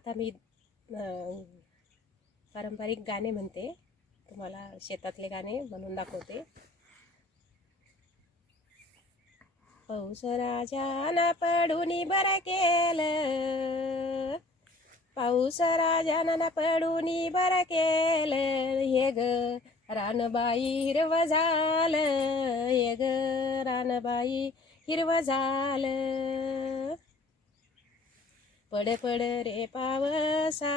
आता मी पारंपरिक गाणे म्हणते, तुम्हाला शेतातले गाणे म्हणून दाखवते. पाऊस राजानं पडूनी बरं केलं, पाऊस राजानं पडूनी बरं केलं, हे ग रानबाई हिरवं झालं, हे ग रानबाई हिरवं झालं. पड पड रे पावसा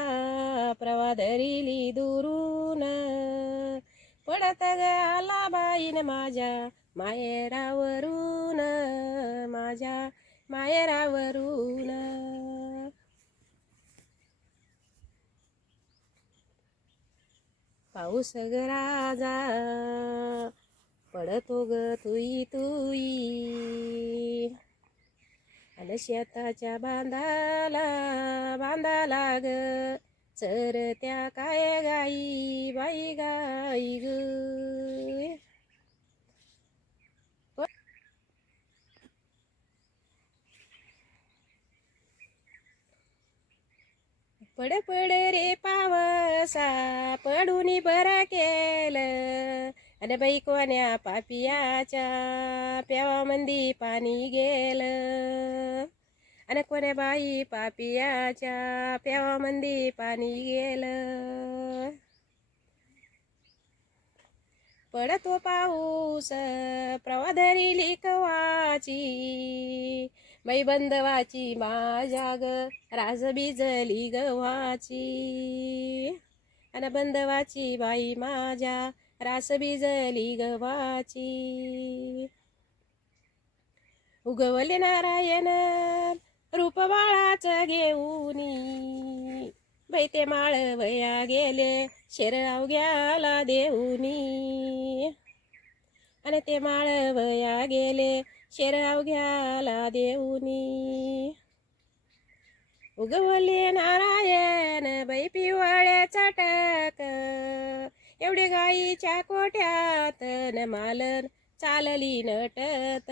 प्रवा धरिली दुरून, पडत ग आला बाईन माझ्या मायरावरून, माझ्या मायरावरून. पाऊस ग राजा पडतो ग तुई तुई, अन शेताच्या बांधाला बांधाला ग चरत्या काय गाई बाई गाई ग. पड पड रे पावसा पडूनी बरं केलं, अन बाई कोण्या पापियाच्या प्यावामंदी पाणी गेलं, अन कोण्या बाई पापियाच्या प्यावामंदी पाणी गेलं. पडतो पाऊस प्रवा धरिली कवाची, बाई बंदवाची माझ्या ग राज बिजली गव्हाची, अन बंदवाची बाई माझ्या रास बिजली गव्हाची. उगवले नारायण रूप बाळाच घेऊनी, बाई ते माळ वया गेले शेरळाव ग्याला देऊनी, आणि ते माळ वया गेले शेरळाव घ्याला देऊनी. उगवले नारायण बाई पिवळ्या चटक, एवढे गाईच्या कोट्यात न मालन चालली नटत.